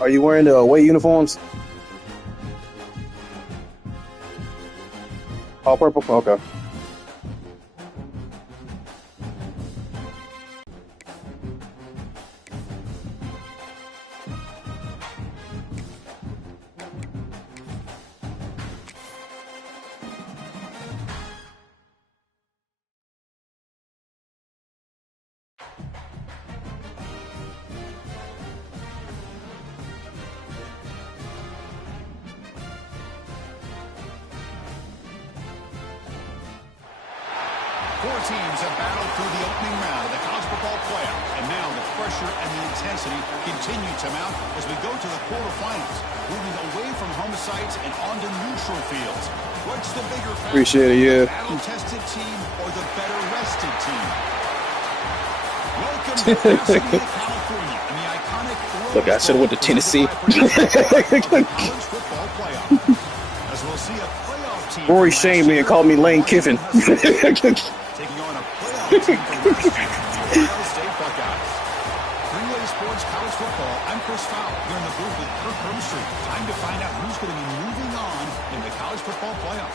Are you wearing the away uniforms? All purple? Okay. Four teams have battled through the opening round of the college football playoff, and now the pressure and the intensity continue to mount as we go to the quarterfinals, moving away from home sites and onto neutral fields. What's the bigger factor? Appreciate it, yeah. The battle-tested team or the better-rested team? Welcome to Pasadena, California, and the iconic Look, I should have went to Tennessee. college football playoff. As we'll see a playoff team. Rory shamed me and called me Lane Kiffin. Taking on a playoff team from last year, the Ohio State Buckeyes. Greenway Sports College Football, I'm Chris Fowler, here in the booth with Kirk Herbstreit. Time to find out who's going to be moving on in the college football playoff.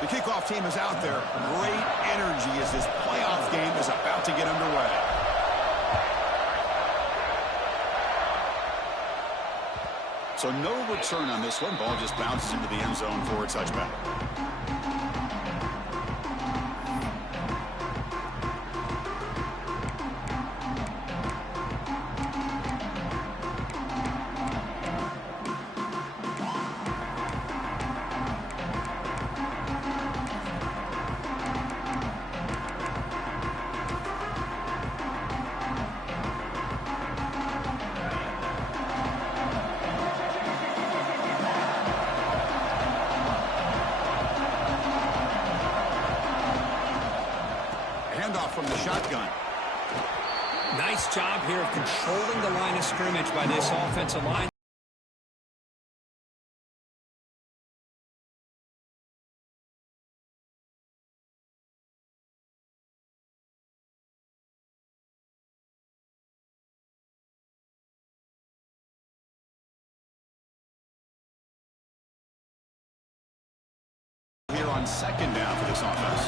The kickoff team is out there. Great energy as this playoff game is about to get underway. So no return on this one. Ball just bounces into the end zone for a touchback. Handoff from the shotgun. Nice job here of controlling the line of scrimmage by this offensive line. Here on second down for this offense.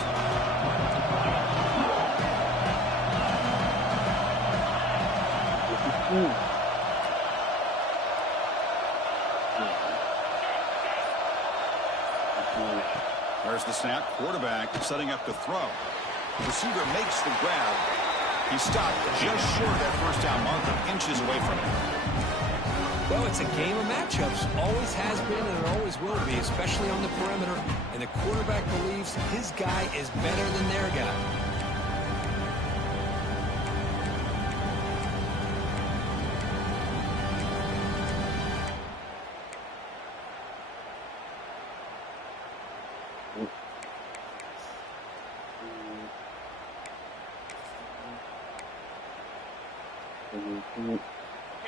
There's the snap. Quarterback setting up to throw. The receiver makes the grab. He stopped just short of that first down marker, inches away from it. Well, it's a game of matchups. Always has been and it always will be, especially on the perimeter. And the quarterback believes his guy is better than their guy.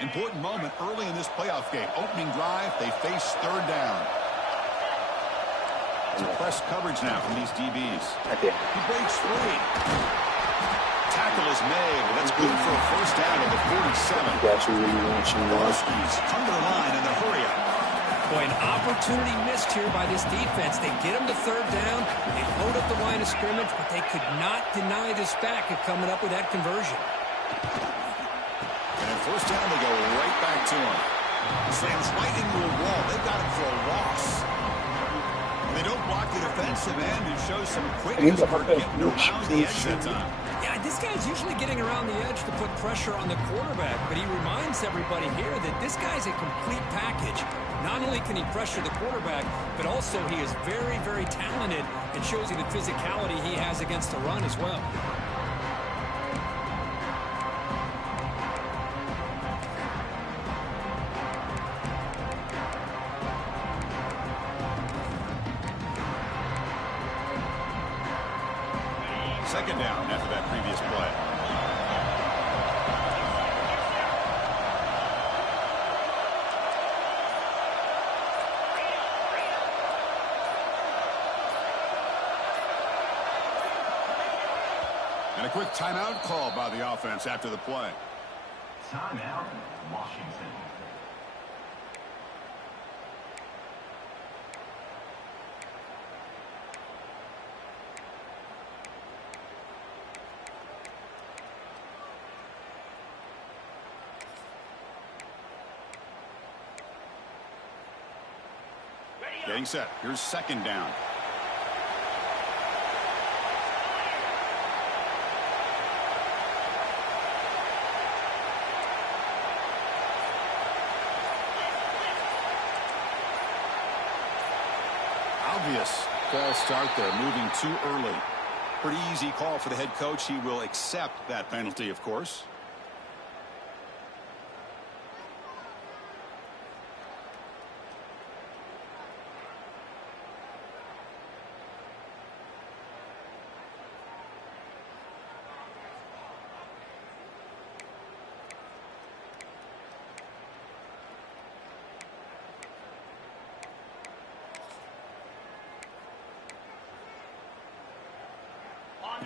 Important moment early in this playoff game. Opening drive, they face third down. It's a press coverage now from these DBs. He breaks free. Tackle is made, but that's good for a first down at the 47. Huskies come to the line in the hurry-up. Boy, an opportunity missed here by this defense. They get him to third down. They load up the line of scrimmage, but they could not deny this back of coming up with that conversion. And at first down, they go right back to him. Slams right into a wall. They've got him for a loss. They don't block the defensive end and show some quickness for getting around the edge that time. Yeah, this guy's usually getting around the edge to put pressure on the quarterback, but he reminds everybody here that this guy's a complete package. Not only can he pressure the quarterback, but also he is very, very talented and shows you the physicality he has against the run as well. second down after that previous play. And a quick timeout call by the offense after the play. Timeout, Washington. Getting set. Here's second down. Obvious false start there, moving too early. Pretty easy call for the head coach. He will accept that penalty, of course.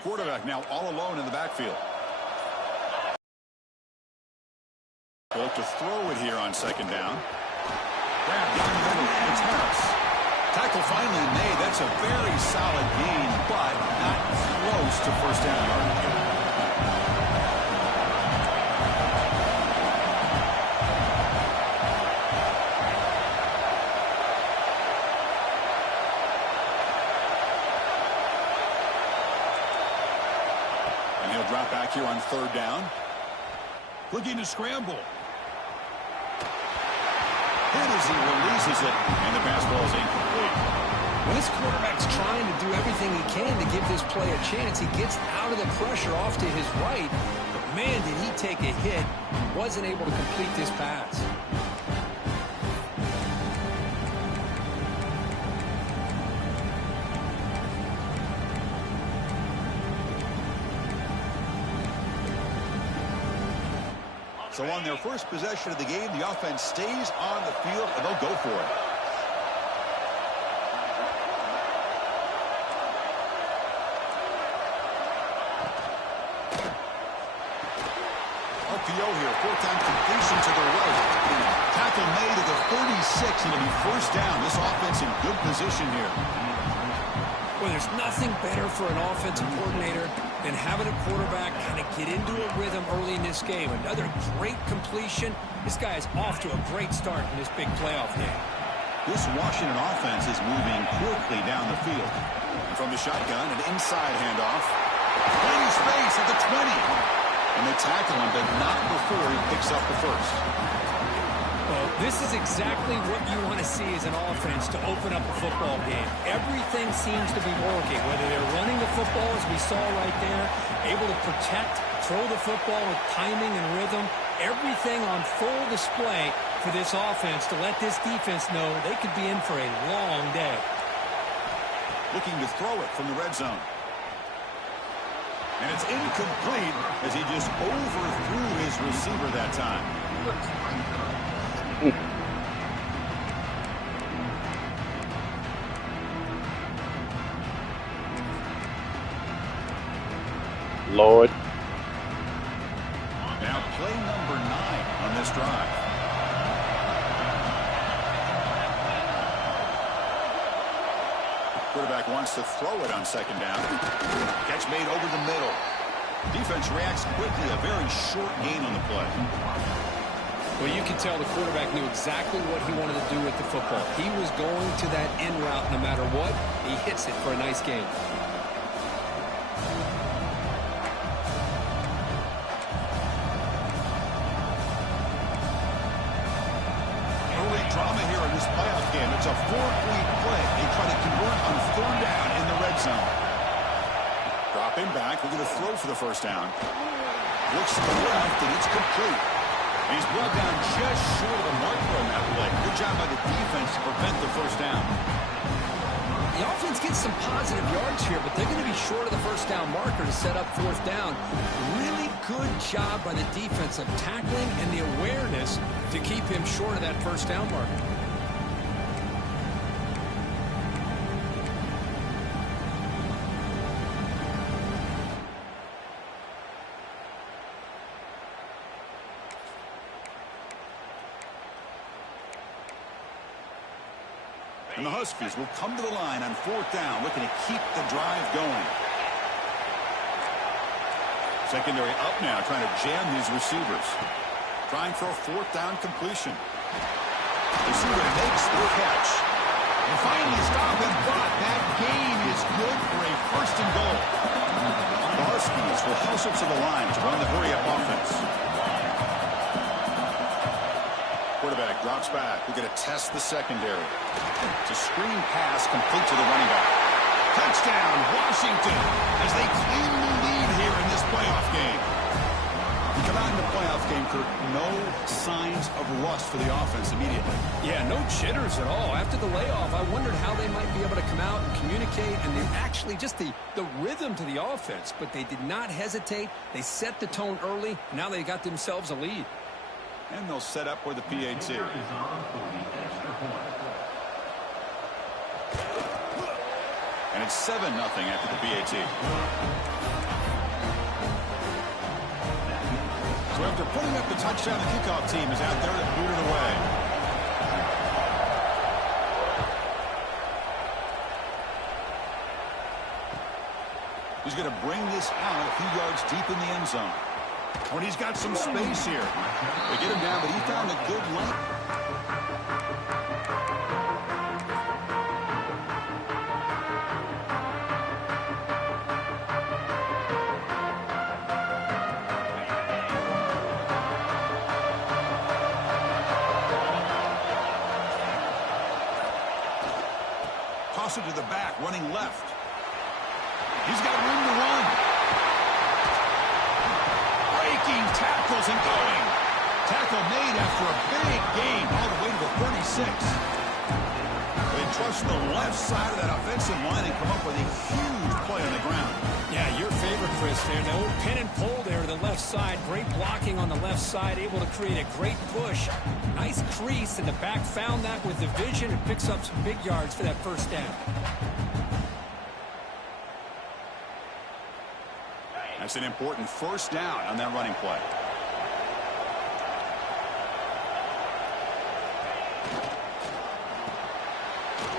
Quarterback now all alone in the backfield. They'll look to throw it here on second down. Grab down the middle. It's Harris. Tackle finally made. That's a very solid gain, but not close to first down yardage. Drop back here on third down. Looking to scramble. Hit as he releases it, and the pass ball is incomplete. When this quarterback's trying to do everything he can to give this play a chance, he gets out of the pressure off to his right. But man, did he take a hit. Wasn't able to complete this pass. So on their first possession of the game, the offense stays on the field, and they'll go for it. RPO here, four-time completion to the right. Tackle made to the 36, and it'll be first down. This offense in good position here. Well, there's nothing better for an offensive coordinator than having a quarterback kind of get into a rhythm early in this game. Another great completion. This guy is off to a great start in this big playoff game. This Washington offense is moving quickly down the field. And from the shotgun, an inside handoff. Plenty space at the 20. And they tackle him, but not before he picks up the first. Well, this is exactly what you want to see as an offense to open up a football game. Everything seems to be working, whether they're running the football, as we saw right there, able to protect, throw the football with timing and rhythm, everything on full display for this offense to let this defense know they could be in for a long day. Looking to throw it from the red zone. And it's incomplete as he just overthrew his receiver that time. Lord. Now play number 9 on this drive. Quarterback wants to throw it on second down. Catch made over the middle. Defense reacts quickly. A very short gain on the play. Well, you can tell the quarterback knew exactly what he wanted to do with the football. He was going to that in route no matter what. He hits it for a nice gain. Early drama here in this playoff game. It's a 4-point play. They try to convert on third down in the red zone. Dropping back. We're going to throw for the first down. Looks to the left, and it's complete. And he's brought down just short of the marker on that play. Good job by the defense to prevent the first down. The offense gets some positive yards here, but they're going to be short of the first down marker to set up fourth down. Really good job by the defense of tackling and the awareness to keep him short of that first down marker. And the Huskies will come to the line on fourth down, looking to keep the drive going. Secondary up now, trying to jam these receivers. Trying for a fourth down completion. Receiver makes the catch. And finally stop and brought. That gain is good for a first and goal. The Huskies will hustle to the line to run the hurry-up offense. Quarterback drops back. We're going to test the secondary. It's a screen pass complete to the running back. Touchdown, Washington, as they claim the lead here in this playoff game. You come out in the playoff game, Kirk, no signs of rust for the offense immediately. Yeah, no jitters at all. After the layoff, I wondered how they might be able to come out and communicate, and they actually just the rhythm to the offense, but they did not hesitate. They set the tone early. Now they got themselves a lead. And they'll set up for the PAT. Is on for the extra point. And it's 7-0 after the PAT. So after putting up the touchdown, the kickoff team is out there to boot it away. He's going to bring this out a few yards deep in the end zone. When he's got some space here. They get him down, but he found a good lane. Toss it to the back, running left. He's got room to run. Tackles and going. Tackle made after a big gain all the way to the 36. They trust the left side of that offensive line and come up with a huge play on the ground. Yeah, your favorite, Chris, there. The old pin and pull there to the left side. Great blocking on the left side, able to create a great push. Nice crease, and the back found that with the vision and picks up some big yards for that first down. That's an important first down on that running play.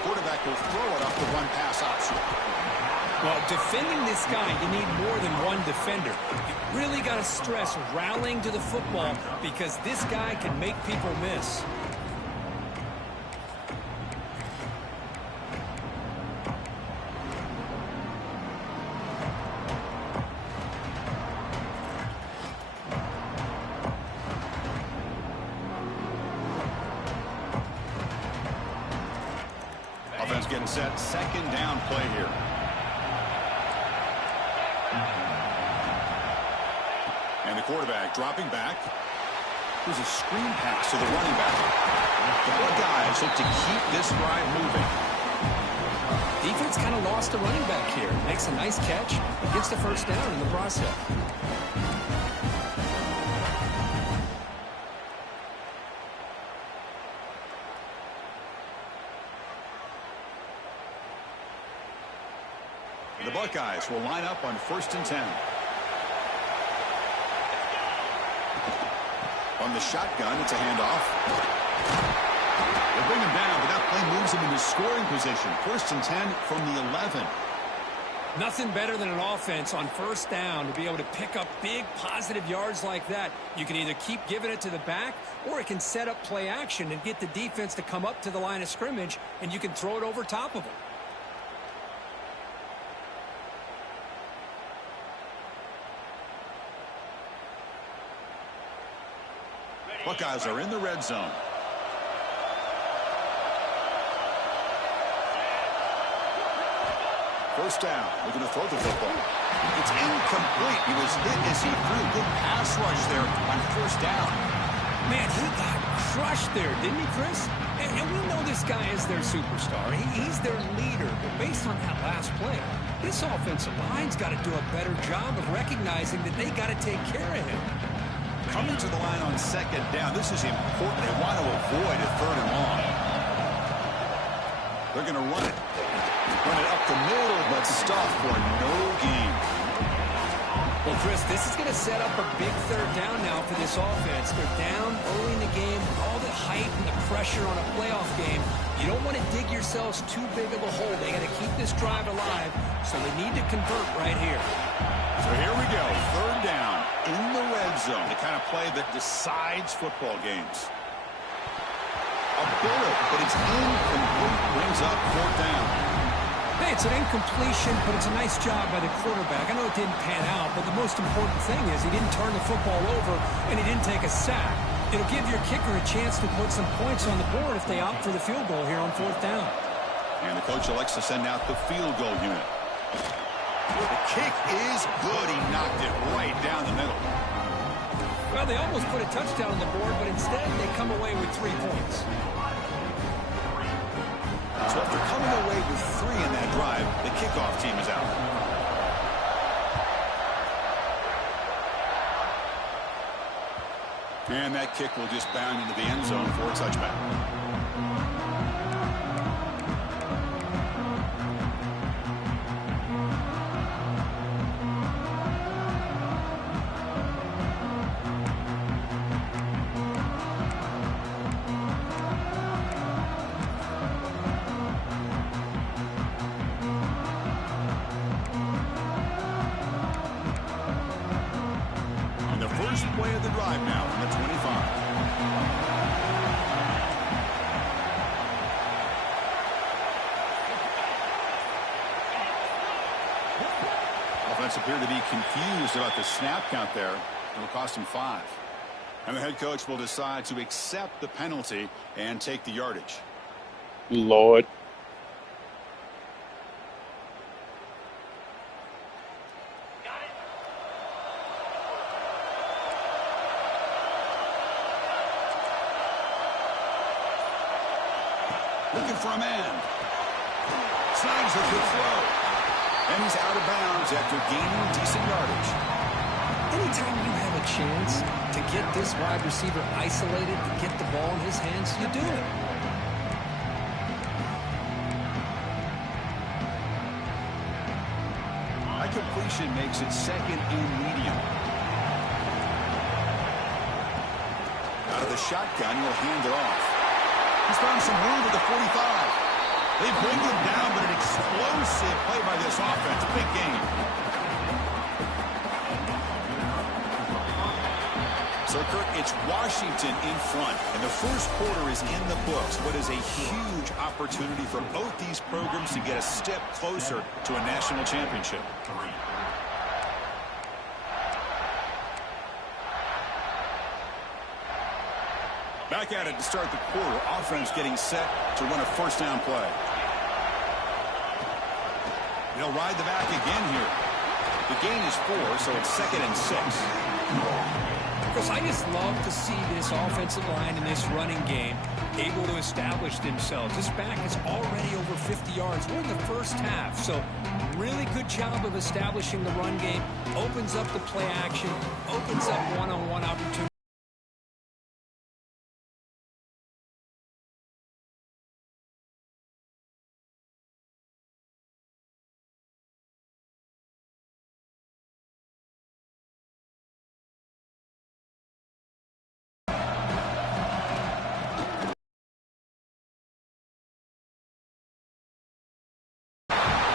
Quarterback will throw it off the run-pass option. Well, defending this guy, you need more than one defender. You really got to stress rallying to the football because this guy can make people miss. Offense getting set. Second down play here. And the quarterback dropping back. There's a screen pass to the running back. The Buckeyes look to keep this drive moving. Defense kind of lost the running back here. Makes a nice catch and gets the first down in the process. The Buckeyes will line up on 1st and 10. On the shotgun, it's a handoff. They bring him down, but that play moves him into scoring position. 1st and 10 from the 11. Nothing better than an offense on first down to be able to pick up big positive yards like that. You can either keep giving it to the back, or it can set up play action and get the defense to come up to the line of scrimmage, and you can throw it over top of them. Buckeyes are in the red zone. First down. Looking to throw the football. It's incomplete. He was hit as he threw. Good pass rush there on first down. Man, he got crushed there, didn't he, Chris? And we know this guy is their superstar. He's their leader. But based on that last play, this offensive line's got to do a better job of recognizing that they got to take care of him. Coming to the line on second down. This is important. They want to avoid a third and long. They're going to run it. Run it up the middle, but stop for no gain. Well, Chris, this is going to set up a big third down now for this offense. They're down early in the game with all the hype and the pressure on a playoff game. You don't want to dig yourselves too big of a hole. They got to keep this drive alive, so they need to convert right here. So here we go. Third down in the red zone. The kind of play that decides football games. A bullet, but it's incomplete. Brings up fourth down. Hey, it's an incompletion, but it's a nice job by the quarterback. I know it didn't pan out, but the most important thing is he didn't turn the football over and he didn't take a sack. It'll give your kicker a chance to put some points on the board if they opt for the field goal here on fourth down. And the coach elects to send out the field goal unit. The kick is good. He knocked it right down the middle. Well, they almost put a touchdown on the board, but instead they come away with 3 points. So after coming away with 3 in that drive, the kickoff team is out. And that kick will just bound into the end zone for a touchback. Play of the drive now from the 25. Offense appeared to be confused about the snap count there. It'll cost him 5. And the head coach will decide to accept the penalty and take the yardage. Lord. Looking for a man. Snags a good throw. And he's out of bounds after gaining decent yardage. Anytime you have a chance to get this wide receiver isolated, to get the ball in his hands, you do it. High completion makes it second and medium. Out of the shotgun, he'll hand it off. He's found some room at the 45. They bring him down, but an explosive play by this offense. Big game. So, Kirk, it's Washington in front, and the first quarter is in the books. What is a huge opportunity for both these programs to get a step closer to a national championship. Back at it to start the quarter. Offense getting set to run a first down play. They'll ride the back again here. The gain is 4, so it's 2nd and 6. Because I just love to see this offensive line in this running game able to establish themselves. This back is already over 50 yards. We're in the first half, so really good job of establishing the run game. Opens up the play action, opens up one-on-one opportunity.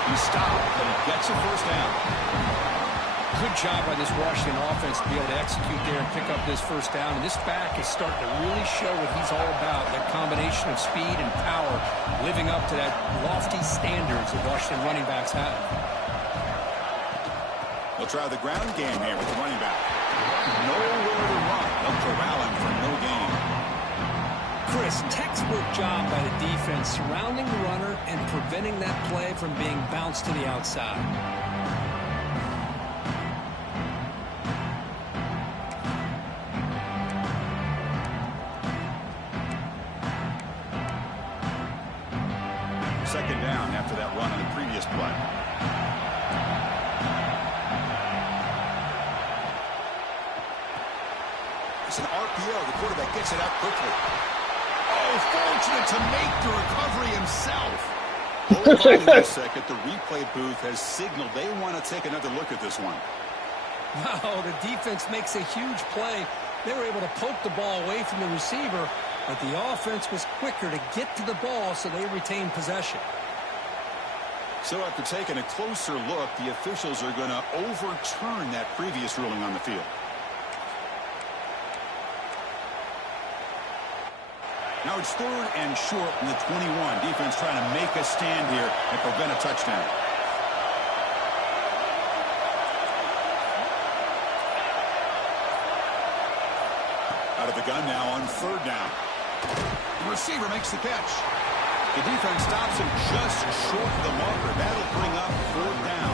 He stopped, but he gets a first down. Good job by this Washington offense to be able to execute there and pick up this first down. And this back is starting to really show what he's all about, that combination of speed and power, living up to that lofty standards that Washington running backs have. They'll try the ground game here with the running back. Nowhere to run. They'll corral him for no gain. Chris, textbook job by the defense surrounding the runner and preventing that play from being bounced to the outside. run on the previous play. It's an RPO. The quarterback gets it out quickly. Oh, fortunate to make the recovery himself. Hold on in a second. The replay booth has signaled they want to take another look at this one. Wow, the defense makes a huge play. They were able to poke the ball away from the receiver, but the offense was quicker to get to the ball, so they retained possession. So after taking a closer look, the officials are going to overturn that previous ruling on the field. Now it's 3rd and short from the 21. Defense trying to make a stand here and prevent a touchdown. Out of the gun now on 3rd down. The receiver makes the catch. The defense stops him just short of the marker. That'll bring up 4th down.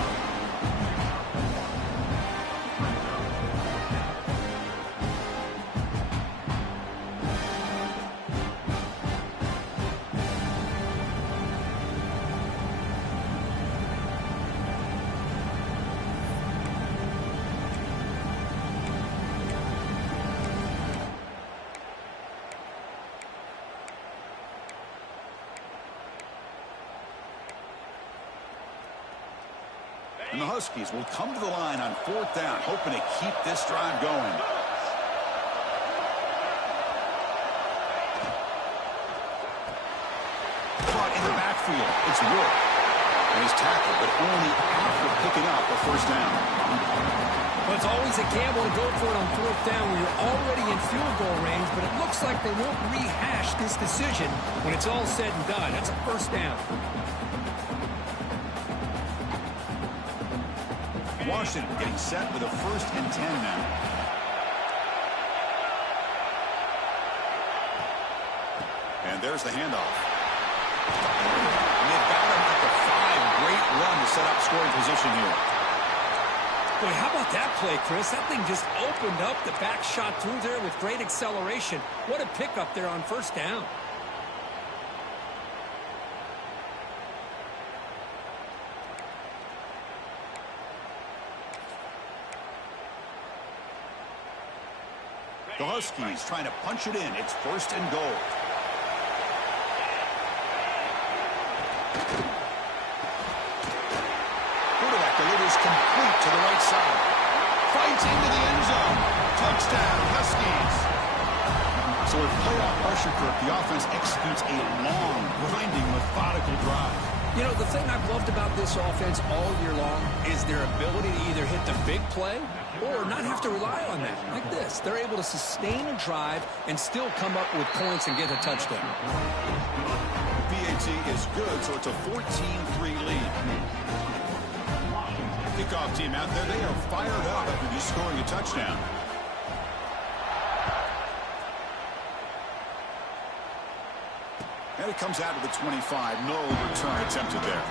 And the Huskies will come to the line on 4th down, hoping to keep this drive going. Caught in the backfield. It's Wood. And he's tackled, but only after picking up a 1st down. Well, it's always a gamble to go for it on 4th down when you're already in field goal range, but it looks like they won't rehash this decision when it's all said and done. That's a 1st down. Washington getting set with a 1st and 10 now. And there's the handoff. And they've got him at the 5. Great run to set up scoring position here. Boy, how about that play, Chris? That thing just opened up. The back shot through there with great acceleration. What a pickup there on 1st down. The Huskies trying to punch it in. It's 1st and goal. Quarterback delivers complete to the right side. Fights into the end zone. Touchdown, Huskies. So with playoff pressure, Kirk, the offense executes a long, grinding, methodical drive. You know, the thing I've loved about this offense all year long is their ability to either hit the big play or not have to rely on that. Like this. They're able to sustain a drive and still come up with points and get a touchdown. PAT is good, so it's a 14-3 lead. Kickoff team out there. They are fired up after just scoring a touchdown. And it comes out to the 25. No return attempted there.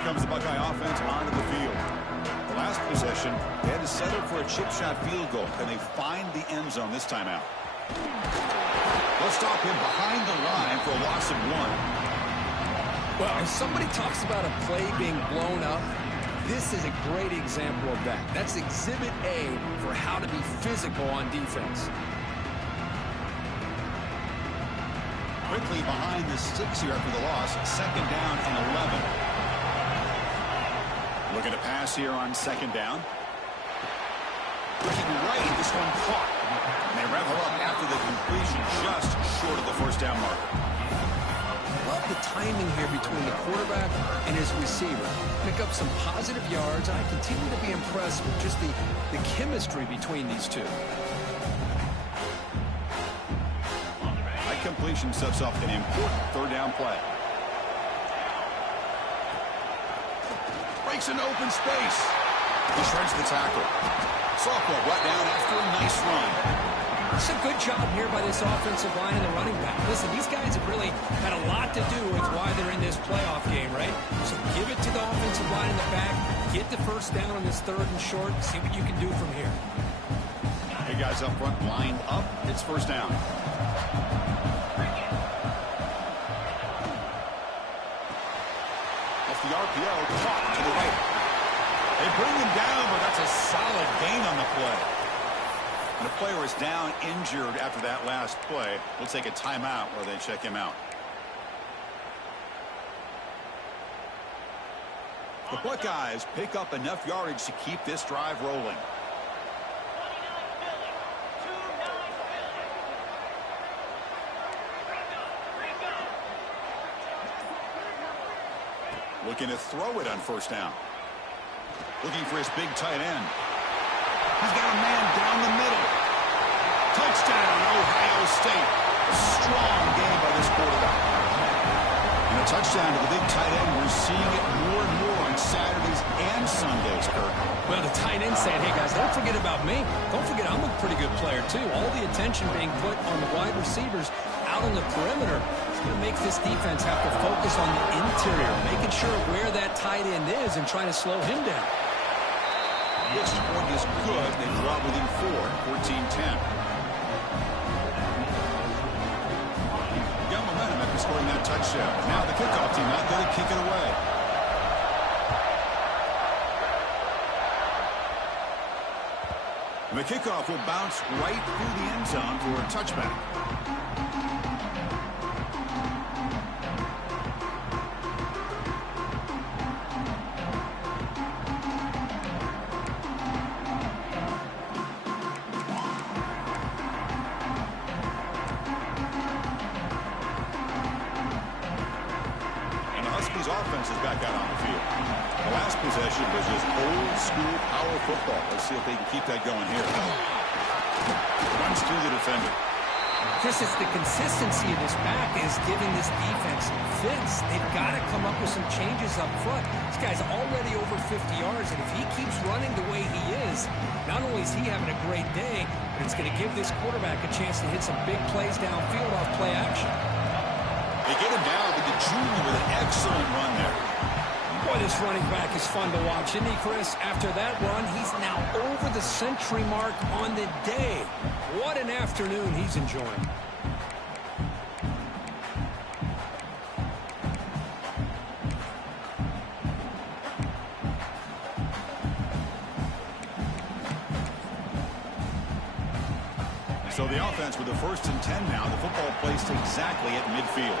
Comes the Buckeye offense onto the field. The last possession, they had to settle for a chip shot field goal. Can they find the end zone this time out? They'll stop him behind the line for a loss of 1. Well, if somebody talks about a play being blown up, this is a great example of that. That's Exhibit A for how to be physical on defense. Quickly behind the sticks here after the loss. 2nd down and 11. Looking to pass here on 2nd down. Looking right, this one caught. And they rev her up after the completion just short of the 1st down mark. Love the timing here between the quarterback and his receiver. Pick up some positive yards, and I continue to be impressed with just the chemistry between these two. completion sets up an important third down play. Breaks into open space. He shreds the tackle. Softball brought down after a nice run. It's a good job here by this offensive line and the running back. Listen, these guys have really had a lot to do with why they're in this playoff game, right? So give it to the offensive line in the back. Get the first down on this third and short. See what you can do from here. Hey, guys up front lined up. It's first down. Off the RPO, caught to the right. They bring him down, but that's a solid gain on the play. And the player is down injured after that last play. We'll take a timeout while they check him out. The Buckeyes pick up enough yardage to keep this drive rolling. Looking to throw it on first down. Looking for his big tight end. He's got a man down the middle. Touchdown, Ohio State. A strong game by this quarterback. And a touchdown to the big tight end. We're seeing it more and more on Saturdays and Sundays, Kirk. Well, the tight end said, hey, guys, don't forget about me. Don't forget I'm a pretty good player, too. All the attention being put on the wide receivers out on the perimeter. It's going to make this defense have to focus on the interior, making sure where that tight end is and trying to slow him down. This point is good. They draw within 14-10. Got momentum after scoring that touchdown. Now the kickoff team out there to kick it away. And the kickoff will bounce right through the end zone for a touchback. Offense is back out on the field. The last possession was just old school power football. Let's see if they can keep that going here. Runs through the defender. Chris, it's the consistency of this back is giving this defense fits. They've got to come up with some changes up front. This guy's already over 50 yards, and if he keeps running the way he is, not only is he having a great day, but it's going to give this quarterback a chance to hit some big plays downfield off play action. They get him down with the junior with an excellent run there. Boy, this running back is fun to watch, isn't he, Chris? After that run, he's now over the century mark on the day. What an afternoon he's enjoying. So the offense with the 1st and 10 now. The football placed exactly at midfield.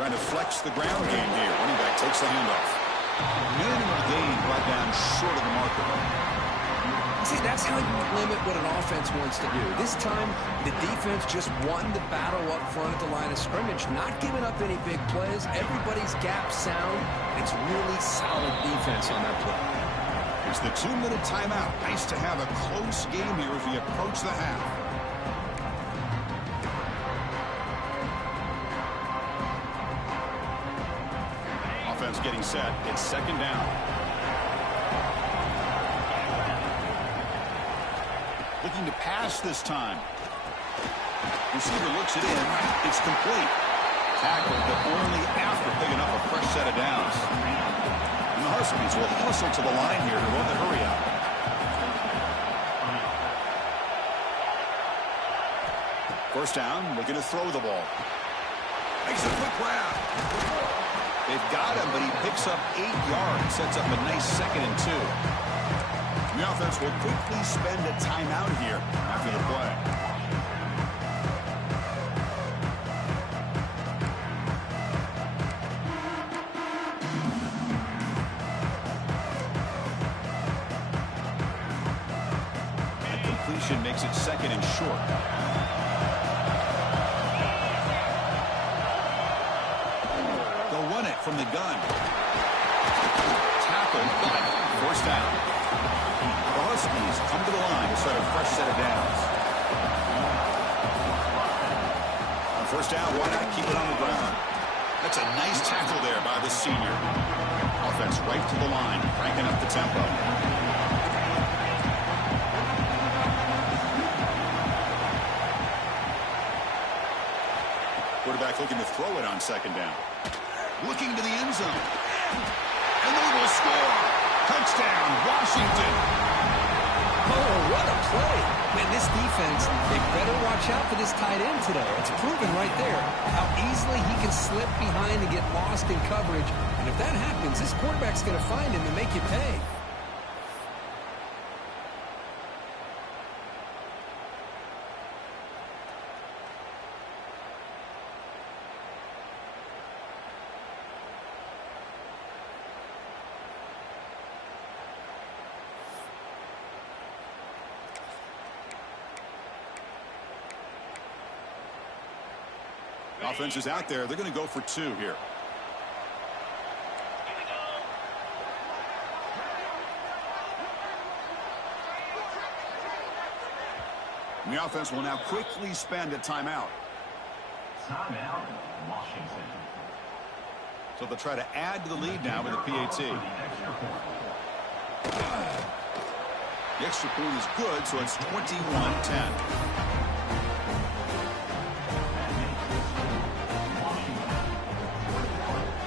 Trying to flex the ground game here. Running back takes the handoff. Minimal gain brought down short of the marker. See, that's how you limit what an offense wants to do. This time, the defense just won the battle up front at the line of scrimmage, not giving up any big plays. Everybody's gap sound. It's really solid defense on that play. Here's the 2-minute timeout. Nice to have a close game here as we approach the half. Getting set. It's 2nd down. Looking to pass this time. Receiver looks it in. It's complete. Tackled, but only after picking up a fresh set of downs. And the Huskies will hustle to the line here to run the hurry out. First down, looking to throw the ball. Makes a quick grab. They've got him, but he picks up 8 yards, sets up a nice 2nd and 2. The offense will quickly spend a timeout here after the play. That completion makes it 2nd and short. From the gun. Tackled, but 1st down. The Huskies come to the line to set a fresh set of downs. On first down, why not keep it on the ground? That's a nice tackle there by the senior. Offense right to the line, cranking up the tempo. Quarterback looking to throw it on second down. Looking to the end zone. And they will score. Touchdown, Washington. Oh, what a play. Man, this defense, they better watch out for this tight end today. It's proven right there how easily he can slip behind and get lost in coverage. And if that happens, this quarterback's going to find him and make you pay. Offense is out there. They're going to go for two here. And the offense will now quickly spend a timeout. Timeout, Washington. So they'll try to add to the lead now with the PAT. The extra point is good, so it's 21-10.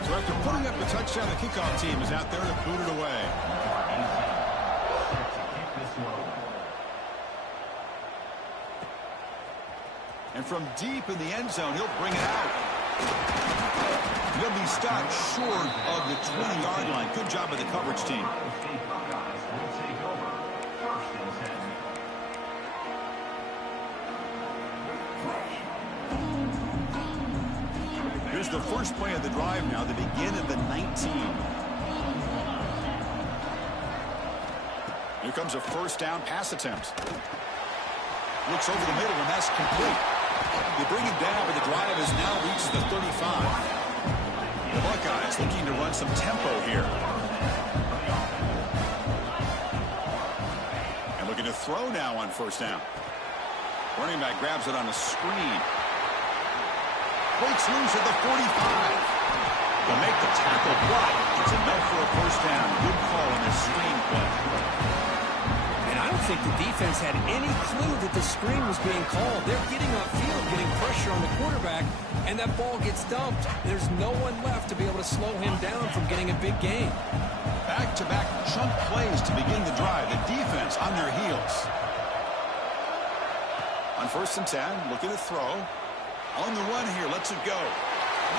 So after putting up a touchdown, the kickoff team is out there to boot it away. And from deep in the end zone, he'll bring it out. He'll be stopped short of the 20-yard line. Good job by the coverage team. Here's the first play of the drive now. They begin at the 19. Here comes a first down pass attempt. Looks over the middle, and that's complete. They bring him down, but the drive has now reached the 35. The Buckeyes looking to run some tempo here. And looking to throw now on first down. Running back grabs it on a screen. Breaks loose at the 45. To make the tackle block. It's enough for a first down. Good call on this screen play. I don't think the defense had any clue that the screen was being called. They're getting upfield, getting pressure on the quarterback, and that ball gets dumped. There's no one left to be able to slow him down from getting a big gain. Back-to-back chunk plays to begin the drive. The defense on their heels. On first and 10, looking to throw. On the run here, lets it go.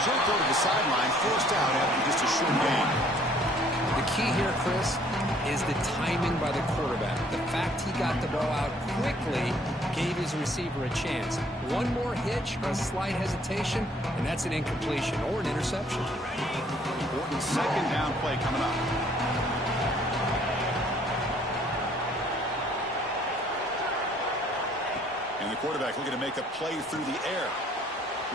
Short throw to the sideline, forced out after just a short gain. The key here, Chris, is the timing by the quarterback. The fact he got the ball out quickly gave his receiver a chance. One more hitch or a slight hesitation, and that's an incompletion or an interception. Important second down play coming up. And the quarterback looking to make a play through the air.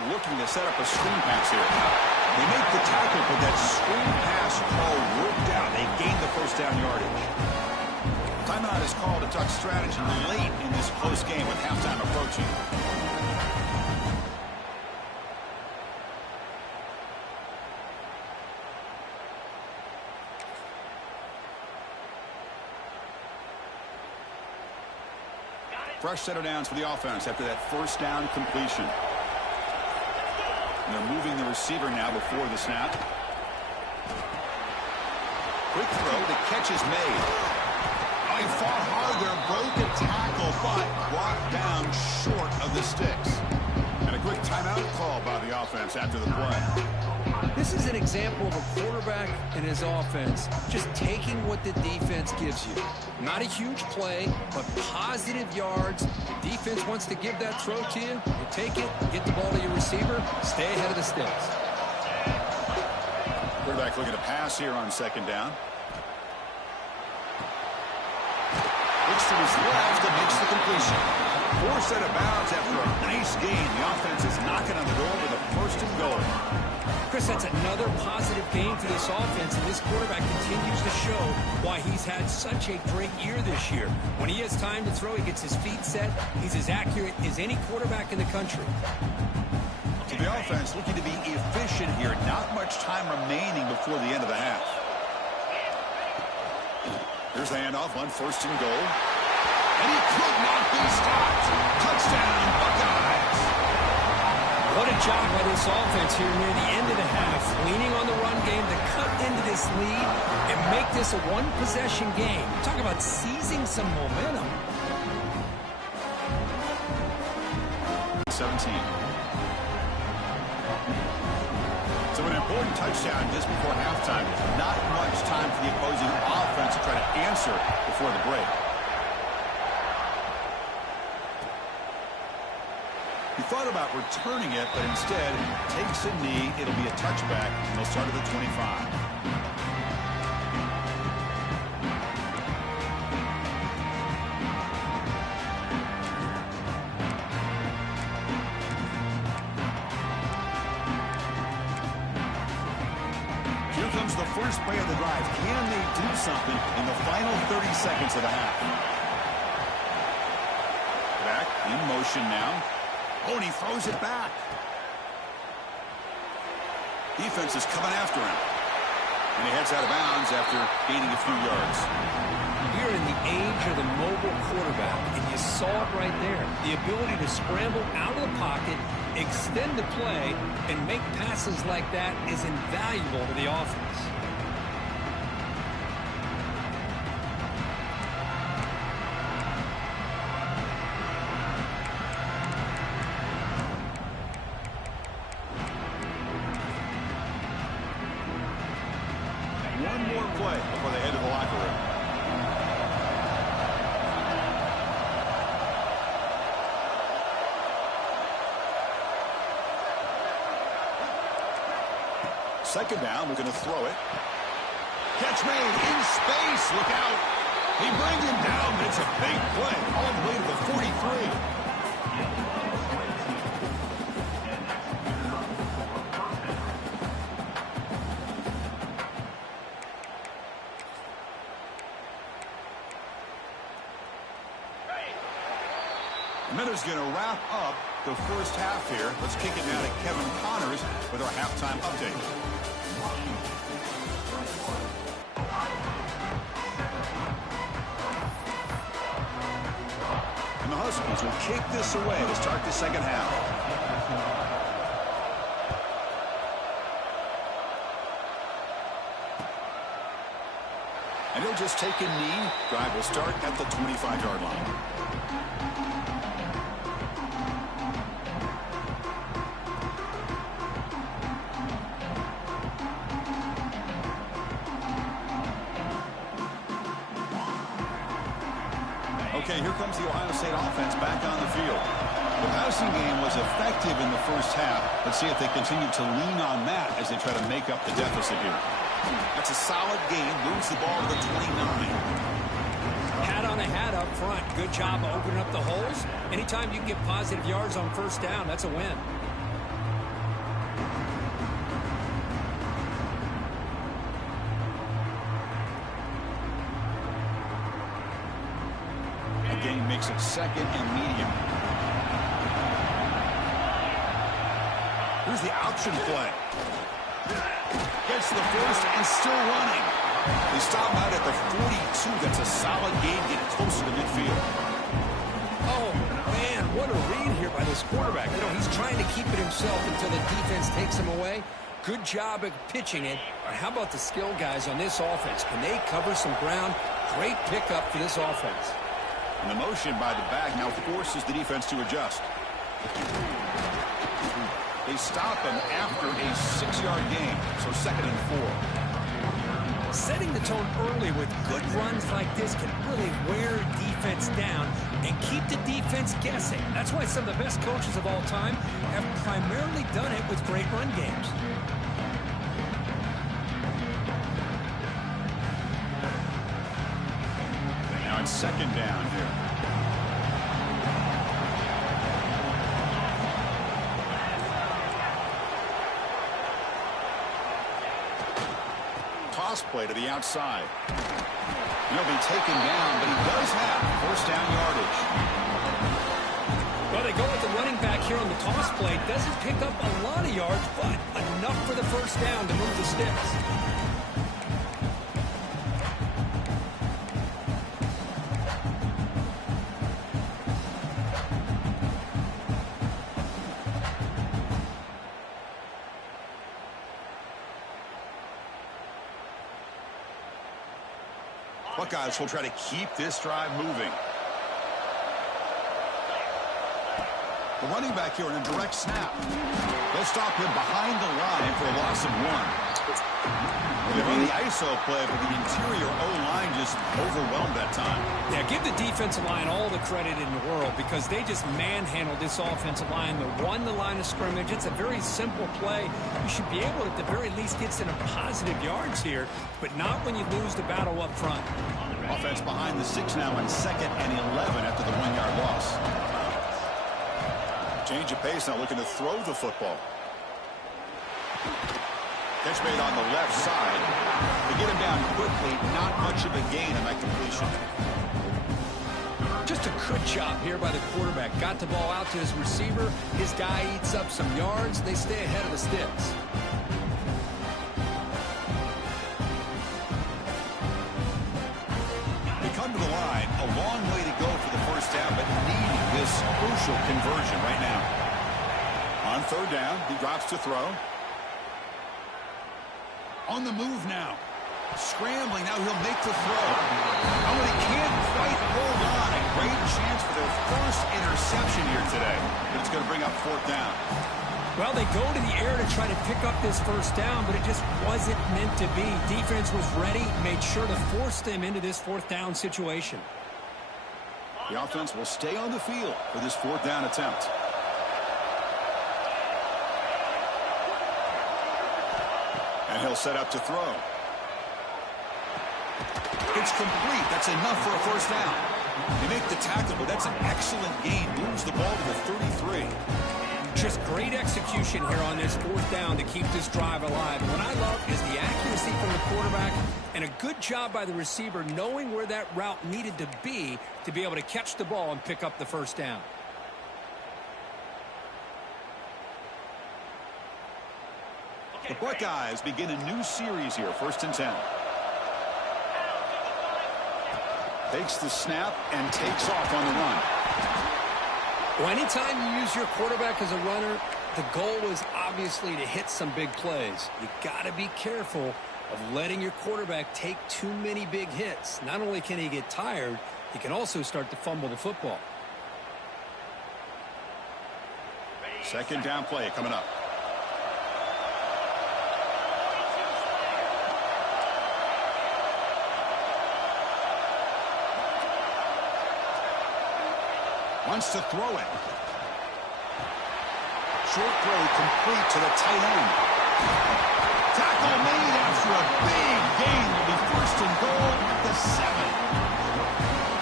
Looking to set up a screen pass here. They make the tackle, but that screen pass call worked out. They gained the first down yardage. Timeout is called to talk strategy late in this close game with halftime approaching. Fresh set of downs for the offense after that first down completion. And they're moving the receiver now before the snap. Quick throw. The catch is made. Oh, he fought hard there. Broke a tackle, but brought down short of the sticks. And a quick timeout call by the offense after the play. This is an example of a quarterback and his offense just taking what the defense gives you. Not a huge play, but positive yards. The defense wants to give that throw to you. You take it, get the ball to your receiver, stay ahead of the sticks. Quarterback looking to pass here on second down. Looks to his left and makes the completion. Forced out of bounds after a nice gain. The offense is knocking on the door with a first and goal. Chris, that's another positive game for this offense, and this quarterback continues to show why he's had such a great year this year. When he has time to throw, he gets his feet set. He's as accurate as any quarterback in the country. So the offense looking to be efficient here. Not much time remaining before the end of the half. Here's the handoff on 1st and goal. And he could not be stopped. Touchdown, Buckeyes. What a job by this offense here near the end of the half, leaning on the run game to cut into this lead and make this a one-possession game. Talk about seizing some momentum. 17. So an important touchdown just before halftime. Not much time for the opposing offense to try to answer before the break. He thought about returning it, but instead takes a knee. It'll be a touchback. They'll start at the 25. Here comes the first play of the drive. Can they do something in the final 30 seconds of the half? Back in motion now. Oh, and he throws it back. Defense is coming after him. And he heads out of bounds after gaining a few yards. You're in the age of the mobile quarterback, and you saw it right there. The ability to scramble out of the pocket, extend the play, and make passes like that is invaluable to the offense. One more play before they head to the locker room. Second down, we're going to throw it. Catch made in space. Look out. He brings him down. It's a big play all the way to the 43. Miller's going to wrap up the first half here. Let's kick it now to Kevin Connors with our halftime update. And the Huskies will kick this away to start the second half. And he'll just take a knee. Drive will start at the 25-yard line. Okay, here comes the Ohio State offense back on the field. The passing game was effective in the first half. Let's see if they continue to lean on that as they try to make up the deficit here. That's a solid game. Moves the ball to the 29. Hat on a hat up front. Good job of opening up the holes. Anytime you can get positive yards on first down, that's a win. Game makes it second and medium. Here's the option play. Gets the first and still running. They stop out at the 42. That's a solid game, getting closer to midfield. Oh, man, what a read here by this quarterback. You know, he's trying to keep it himself until the defense takes him away. Good job of pitching it. But how about the skill guys on this offense? Can they cover some ground? Great pickup for this offense. And the motion by the back now forces the defense to adjust. They stop him after a 6-yard gain, so second and 4. Setting the tone early with good runs like this can really wear defense down and keep the defense guessing. That's why some of the best coaches of all time have primarily done it with great run games. Now it's second down here. toss play to the outside. He'll be taken down, but he does have first down yardage. Well, they go with the running back here on the toss play. Doesn't pick up a lot of yards, but enough for the first down to move the sticks. Buckeyes will try to keep this drive moving. The running back here in a direct snap. They'll stop him behind the line for a loss of 1. They're on the ISO play, but the interior O-line just overwhelmed that time. Yeah, give the defensive line all the credit in the world because they just manhandled this offensive line. They won the line of scrimmage. It's a very simple play. You should be able to, at the very least, get some positive yards here, but not when you lose the battle up front. Offense behind the 6 now on 2nd and 11 after the 1-yard loss. Change of pace now, looking to throw the football. Catch made on the left side. They get him down quickly. Not much of a gain on that completion. Just a good job here by the quarterback. Got the ball out to his receiver. His guy eats up some yards. They stay ahead of the sticks. They come to the line. A long way to go for the first down, but needing this crucial conversion right now. On 3rd down, he drops to throw. On the move now. Scrambling. Now he'll make the throw. Oh, and he can't quite hold on. A great chance for their first interception here today. But it's going to bring up 4th down. Well, they go to the air to try to pick up this first down, but it just wasn't meant to be. Defense was ready, made sure to force them into this 4th down situation. The offense will stay on the field for this 4th down attempt. And he'll set up to throw. It's complete. That's enough for a first down. They make the tackle, but that's an excellent gain. Moves the ball to the 33. Just great execution here on this 4th down to keep this drive alive. What I love is the accuracy from the quarterback and a good job by the receiver knowing where that route needed to be able to catch the ball and pick up the first down. The Buckeyes begin a new series here, 1st and 10. Takes the snap and takes off on the run. Well, anytime you use your quarterback as a runner, the goal is obviously to hit some big plays. You got to be careful of letting your quarterback take too many big hits. Not only can he get tired, he can also start to fumble the football. 2nd down play coming up. Wants to throw it. Short throw complete to the tight end. Tackle made after a big gain. Will be 1st and goal at the 7.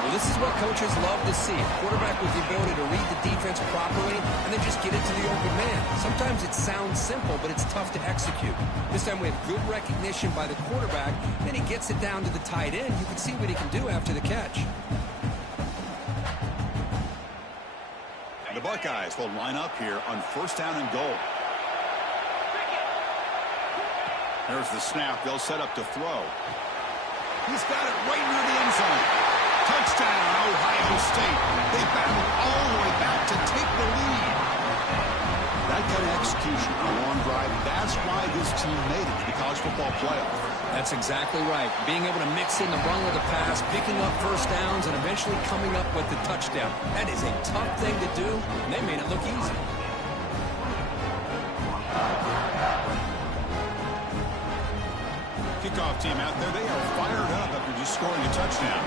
Well, this is what coaches love to see. A quarterback with the ability to read the defense properly and then just get it to the open man. Sometimes it sounds simple, but it's tough to execute. This time we have good recognition by the quarterback. Then he gets it down to the tight end. You can see what he can do after the catch. The Buckeyes will line up here on 1st down and goal. There's the snap. They'll set up to throw. He's got it right near the end zone. Touchdown, Ohio State. They battled all the way back to take the lead. That kind of execution on a long drive, that's why this team made it to the college football playoff. That's exactly right. Being able to mix in the run with the pass, picking up first downs, and eventually coming up with the touchdown. That is a tough thing to do, and they made it look easy. Kickoff team out there, they are fired up after just scoring a touchdown.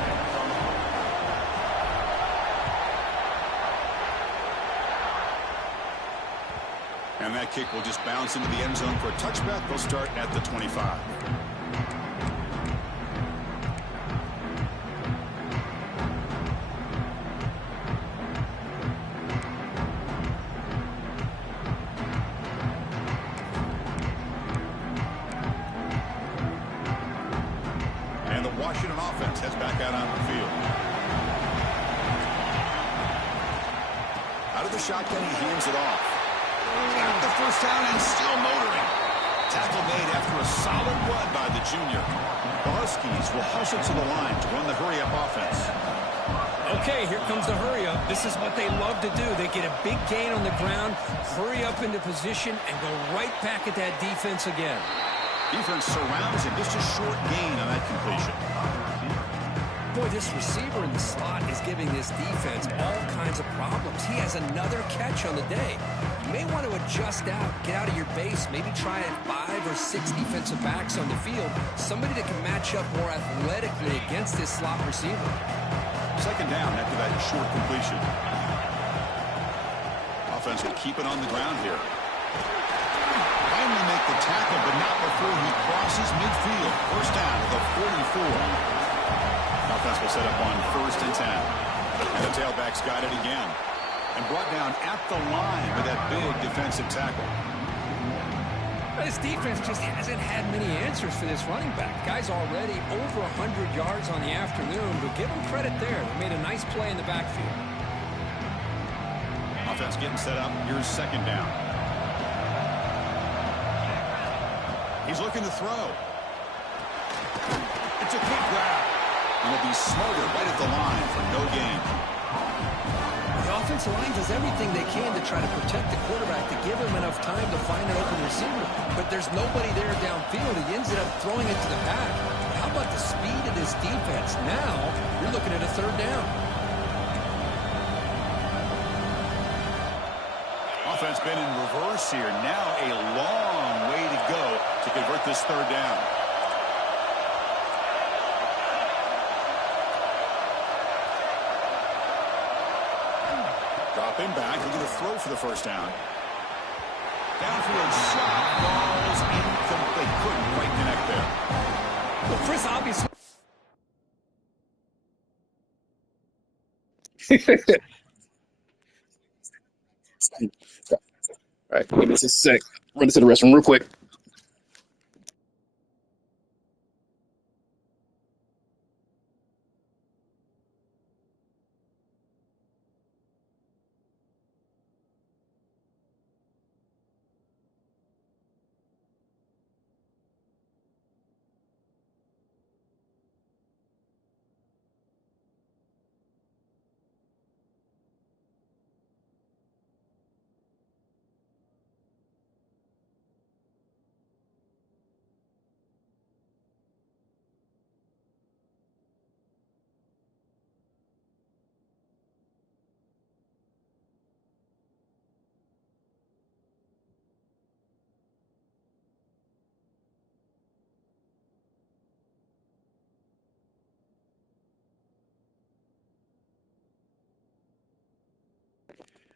And that kick will just bounce into the end zone for a touchback. They'll start at the 25. Washington offense heads back out on the field. Out of the shotgun, he hands it off. Got the first down and still motoring. Tackle made after a solid run by the junior. The Huskies will hustle to the line to run the hurry-up offense. Okay, here comes the hurry-up. This is what they love to do. They get a big gain on the ground, hurry up into position, and go right back at that defense again. Defense surrounds and just a short gain on that completion. Boy, this receiver in the slot is giving this defense all kinds of problems. He has another catch on the day. You may want to adjust out, get out of your base, maybe try 5 or 6 defensive backs on the field, somebody that can match up more athletically against this slot receiver. Second down after that short completion. Offense will keep it on the ground here. Finally make the tackle, but not before he crosses midfield. First down to the 44. Offense will set up on 1st and 10. And the tailback's got it again. And brought down at the line with that big defensive tackle. This defense just hasn't had many answers for this running back. Guy's already over 100 yards on the afternoon, but give him credit there. They made a nice play in the backfield. Offense getting set up. Here's second down. He's looking to throw. It's a quick grab. And will be smarter right at the line for no gain. The offensive line does everything they can to try to protect the quarterback, to give him enough time to find an open receiver. But there's nobody there downfield. He ends up throwing it to the back. How about the speed of this defense? Now, you're looking at a 3rd down. Offense been in reverse here. Now a long way to go to convert this 3rd down. Dropping back, looking to throw for the first down. Downfield shot, balls incomplete. Couldn't quite connect there. Well, Chris, obviously. All right, give me just a sec. Run to the restroom real quick.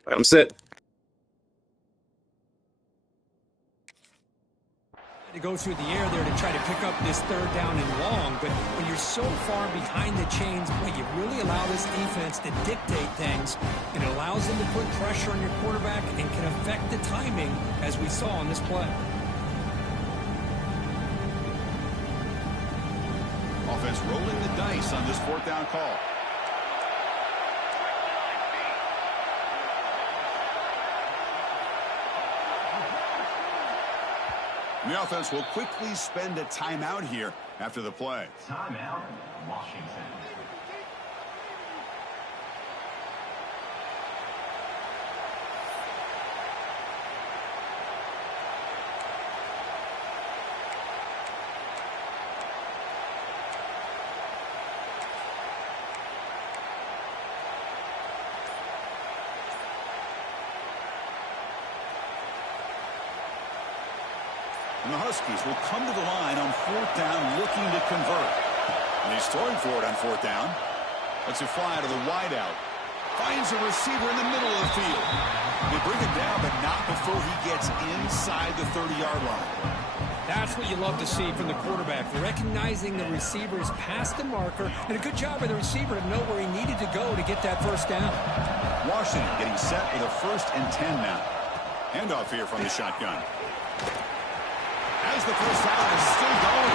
All right, I'm set. To go through the air there to try to pick up this 3rd down and long, but when you're so far behind the chains, boy, you really allow this defense to dictate things, and it allows them to put pressure on your quarterback and can affect the timing, as we saw on this play. Offense rolling the dice on this 4th down call. And the offense will quickly spend a timeout here after the play. Timeout, Washington. And the Huskies will come to the line on 4th down looking to convert. And he's throwing for it on 4th down. Lets it fly out of the wideout. Finds a receiver in the middle of the field. They bring it down, but not before he gets inside the 30-yard line. That's what you love to see from the quarterback, recognizing the receiver's past the marker, and a good job by the receiver to know where he needed to go to get that 1st down. Washington getting set with a 1st and 10 now. Handoff here from the shotgun. As the first down is still going.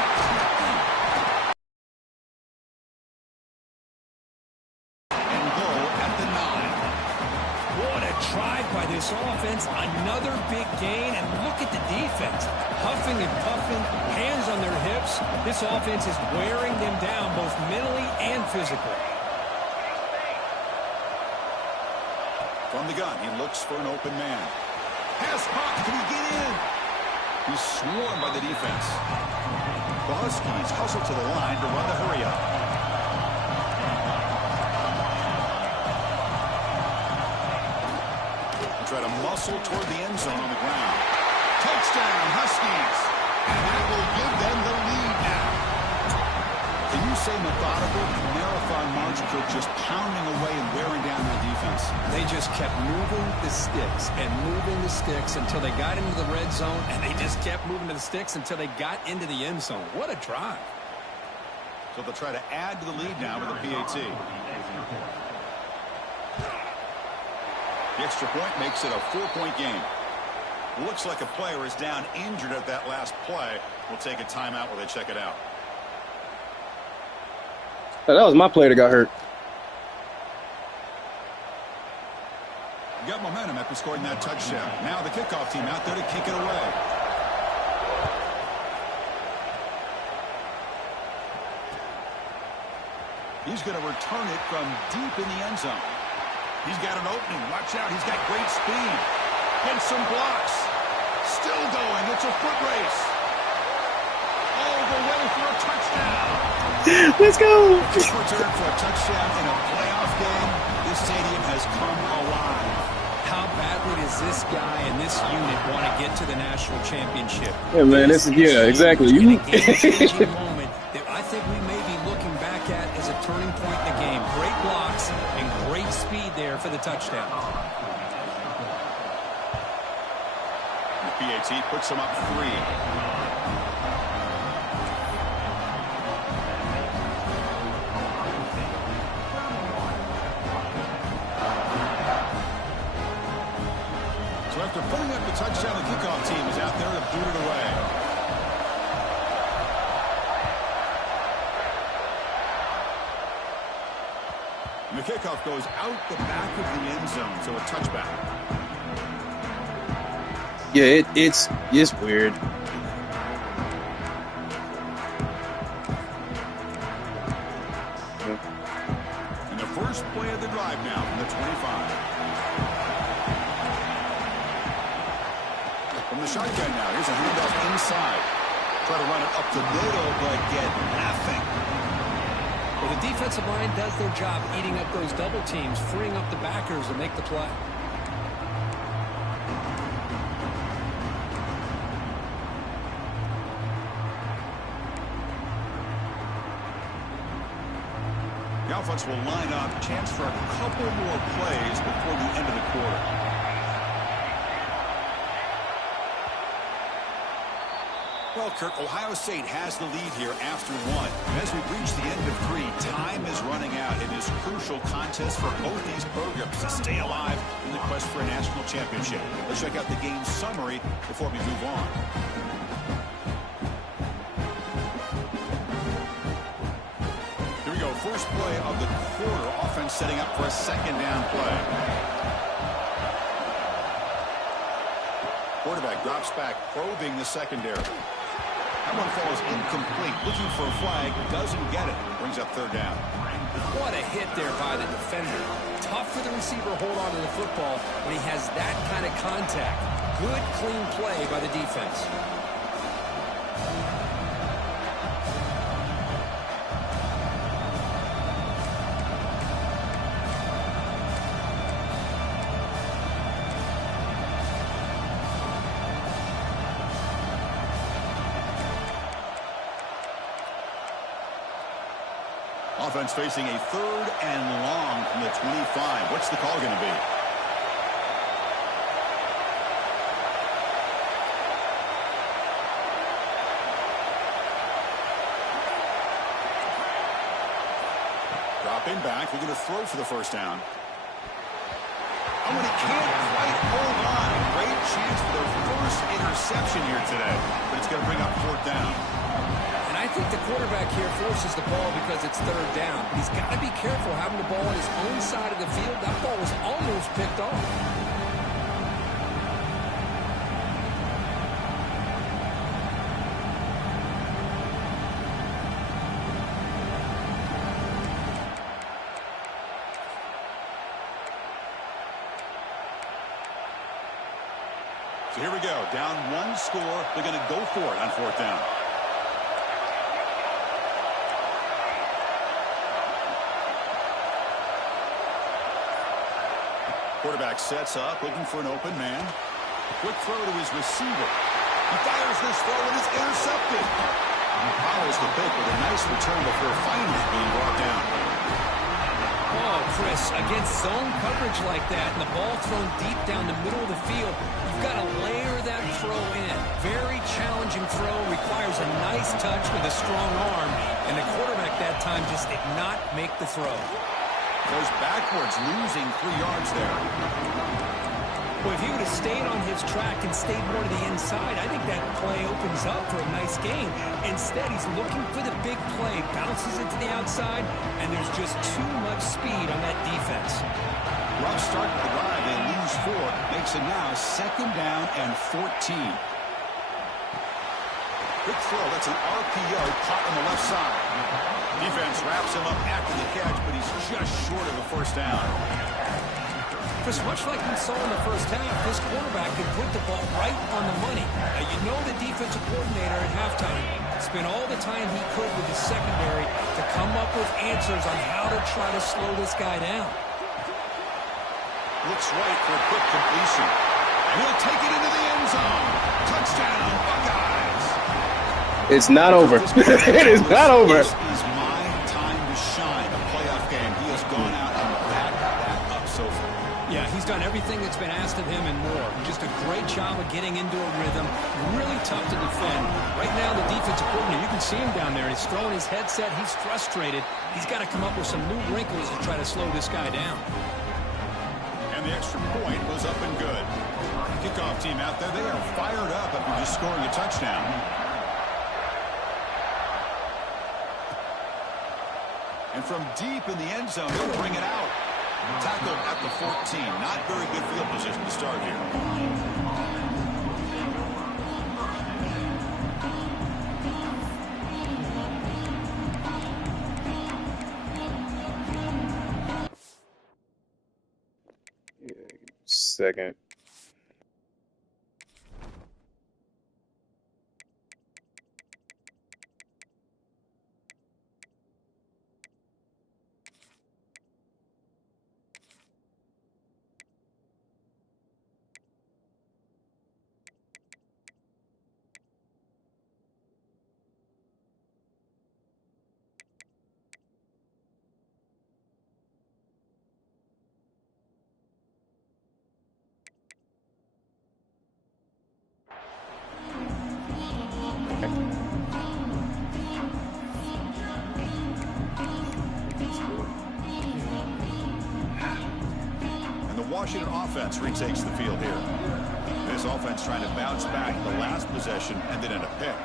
offense, another big gain, and look at the defense. Huffing and puffing, hands on their hips. This offense is wearing them down both mentally and physically. From the gun, he looks for an open man. Pass pop, can he get in? He's swarmed by the defense. The Huskies hustle to the line to run the hurry up. They try to muscle toward the end zone on the ground. Touchdown, Huskies! And that will give them the lead now. Can you say methodical? Marathon march could just pounding away and wearing down their defense. They just kept moving the sticks and moving the sticks until they got into the red zone, and they just kept moving the sticks until they got into the end zone. What a drive. So they'll try to add to the lead now with a PAT. The extra point makes it a 4-point game. Looks like a player is down injured at that last play. We'll take a timeout while they check it out. That was my player that got hurt. Got momentum after scoring that touchdown. Now the kickoff team out there to kick it away. He's going to return it from deep in the end zone. He's got an opening. Watch out. He's got great speed. Gets some blocks. Still going. It's a foot race. All the way for a touchdown. Let's go. Kick return for a touchdown in a playoff game. This stadium has come alive. How badly does this guy and this unit want to get to the national championship? Yeah, man, this is, yeah, exactly. You You a game-changing moment that I think we may be looking back at as a turning point in the game. Great blocks and great speed there for the touchdown. The PAT puts him up 3. After putting up the touchdown, the kickoff team is out there to boot it away. And the kickoff goes out the back of the end zone, so a touchback. Yeah, it's weird. And the first play of the drive now from the 25. From the shotgun now, here's a handoff inside. Try to run it up the middle, but get nothing. Well, the defensive line does their job eating up those double teams, freeing up the backers to make the play. The offense will line up. Chance for a couple more plays before the end of the quarter. Well, Kirk, Ohio State has the lead here after 1. As we reach the end of 3, time is running out in this crucial contest for both these programs to stay alive in the quest for a national championship. Let's check out the game summary before we move on. Here we go. First play of the quarter. Offense setting up for a second down play. Quarterback drops back, probing the secondary. That one falls incomplete. Looking for a flag. Doesn't get it. Brings up third down. What a hit there by the defender. Tough for the receiver to hold on to the football when he has that kind of contact. Good, clean play by the defense. Offense facing a 3rd and long from the 25. What's the call going to be? Dropping back. We're going to throw for the first down. Oh, and he can't quite hold on. A great chance for their first interception here today. But it's going to bring up 4th down. I think the quarterback here forces the ball because it's 3rd down. He's got to be careful having the ball on his own side of the field. That ball was almost picked off. So here we go. Down one score. They're going to go for it on fourth down. Quarterback sets up, looking for an open man. Quick throw to his receiver. He fires this throw and is intercepted. He follows the pick with a nice return before finally being brought down. Oh, Chris, against zone coverage like that and the ball thrown deep down the middle of the field, you've got to layer that throw in. Very challenging throw, requires a nice touch with a strong arm, and the quarterback that time just did not make the throw. Goes backwards, losing 3 yards there. Well, if he would have stayed on his track and stayed more to the inside, I think that play opens up for a nice gain. Instead, he's looking for the big play, bounces it to the outside, and there's just too much speed on that defense. Rough start to the drive. They lose 4. Makes it now 2nd down and 14. Quick throw. That's an RPO caught on the left side. Defense wraps him up after the catch, but he's just short of a first down. Chris, much like we saw in the first half, this quarterback can put the ball right on the money. Now, you know the defensive coordinator at halftime spent all the time he could with the secondary to come up with answers on how to try to slow this guy down. Looks right for a quick completion. And he'll take it into the end zone. Touchdown, Buckeyes. It's not over. It is not over. This is my time to shine. A playoff game. He has gone out and backed that up so far. Yeah, he's done everything that's been asked of him and more. Just a great job of getting into a rhythm. Really tough to defend. Right now, the defensive coordinator, you can see him down there. He's throwing his headset. He's frustrated. He's got to come up with some new wrinkles to try to slow this guy down. And the extra point was up and good. Kickoff team out there, they are fired up after just scoring a touchdown. And from deep in the end zone, he'll bring it out. Tackled at the 14. Not very good field position to start here. Second. Washington offense retakes the field here. This offense trying to bounce back. The last possession ended in a pick.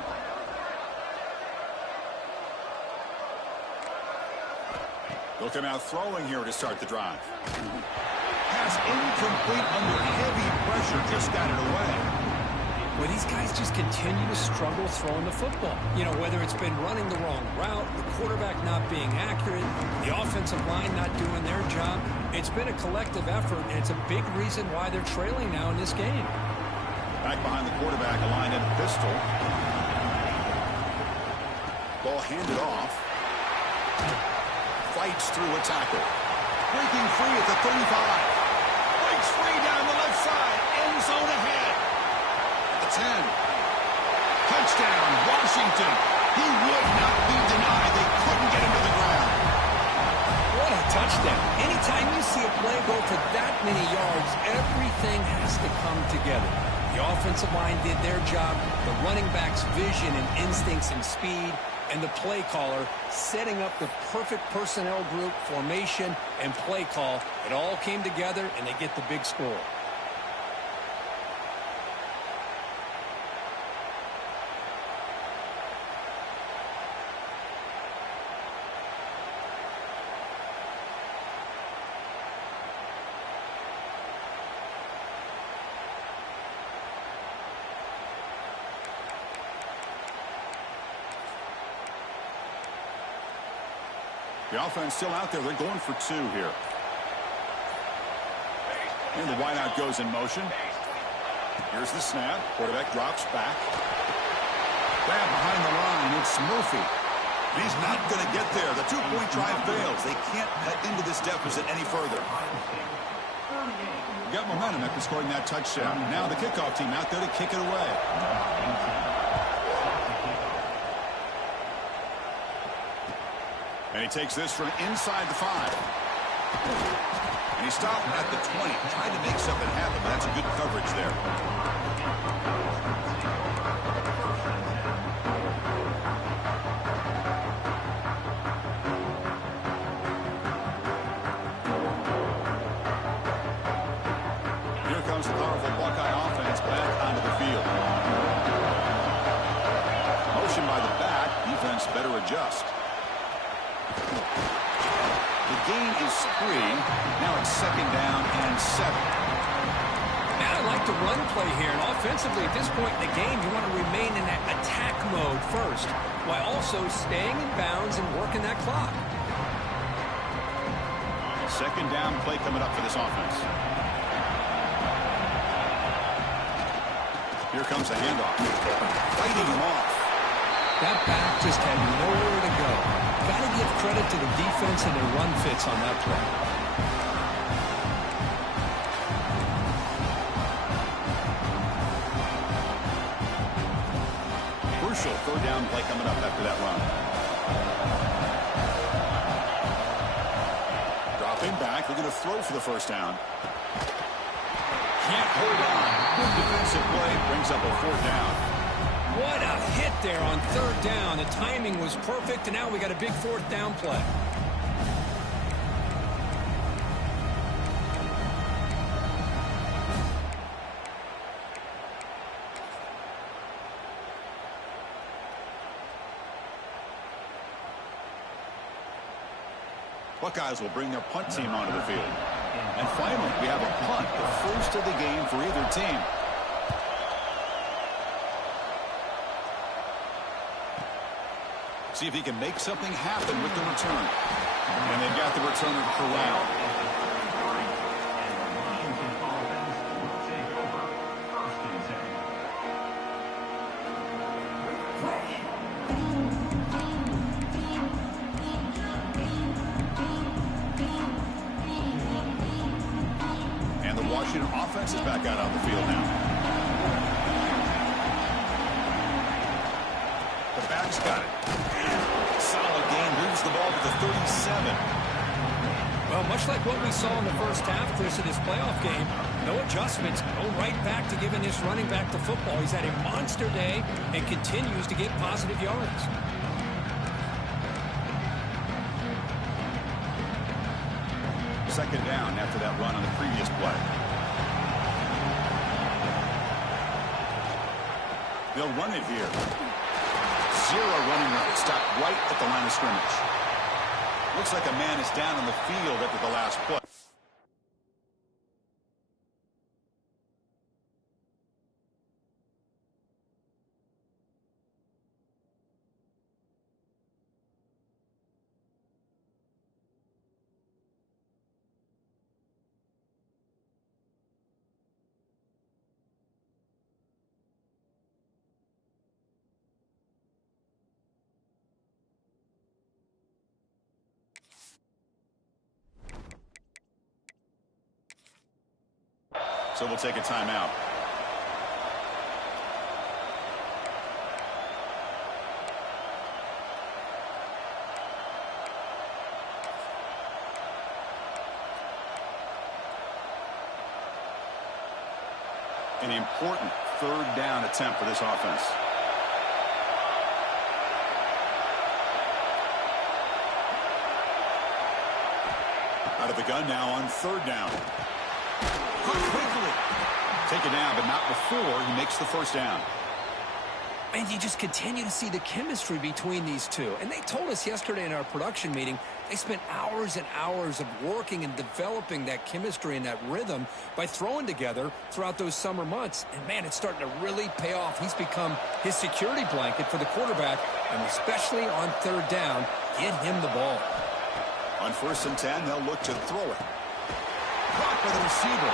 They'll come out throwing here to start the drive. Pass incomplete under heavy pressure. Just got it away. Well, these guys just continue to struggle throwing the football. You know, whether it's been running the wrong route, the quarterback not being accurate, the offensive line not doing their job. It's been a collective effort, and it's a big reason why they're trailing now in this game. Back behind the quarterback, aligned in a pistol. Ball handed off. Fights through a tackle. Breaking free at the 35. Breaks free down the left side. End zone ahead. 10. Touchdown, Washington. He would not be denied. They couldn't get him to the ground. What a touchdown. Anytime you see a play go for that many yards, everything has to come together. The offensive line did their job, the running back's vision and instincts and speed, and the play caller setting up the perfect personnel group, formation, and play call. It all came together, and they get the big score. The offense still out there. They're going for 2 here. And the wideout goes in motion. Here's the snap. Quarterback drops back. Grab behind the line. It's Murphy. And he's not going to get there. The two-point try fails. They can't cut into this deficit any further. Got momentum after scoring that touchdown. Now the kickoff team out there to kick it away. And he takes this from inside the 5. And he stopped at the 20. Tried to make something happen, but that's a good coverage there. Here comes the powerful Buckeye offense back onto the field. Motion by the back. Defense better adjust. The gain is 3. Now it's 2nd down and 7. And I like the run play here. And offensively, at this point in the game, you want to remain in that attack mode first, while also staying in bounds and working that clock. 2nd down play coming up for this offense. Here comes the handoff. Fighting him off. That back just had nowhere to go. Got to give credit to the defense and their run fits on that play. Crucial 3rd down play coming up after that run. Dropping back, looking to throw for the 1st down. Can't hold on. Good defensive play brings up a 4th down. What a hit there on 3rd down. The timing was perfect, and now we got a big 4th down play. Buckeyes will bring their punt team onto the field. And finally, we have a punt, the first of the game for either team. See if he can make something happen with the return. And they've got the returner corralled. And the Washington offense is back out on the field now. The back's got it. Solid game, moves the ball to the 37. Well, much like what we saw in the first half, Chris, of this playoff game, no adjustments, go right back to giving this running back the football. He's had a monster day and continues to get positive yards. Second down after that run on the previous play. They'll run it here. 0 running route. Stopped right at the line of scrimmage. Looks like a man is down on the field after the last play. So we'll take a timeout. An important 3rd down attempt for this offense. Out of the gun now on 3rd down. Quickly. Take it down, but not before he makes the 1st down. And you just continue to see the chemistry between these two. And they told us yesterday in our production meeting, they spent hours and hours of working and developing that chemistry and that rhythm by throwing together throughout those summer months. And, man, it's starting to really pay off. He's become his security blanket for the quarterback, and especially on 3rd down, get him the ball. On 1st and 10, they'll look to throw it. Caught by the receiver.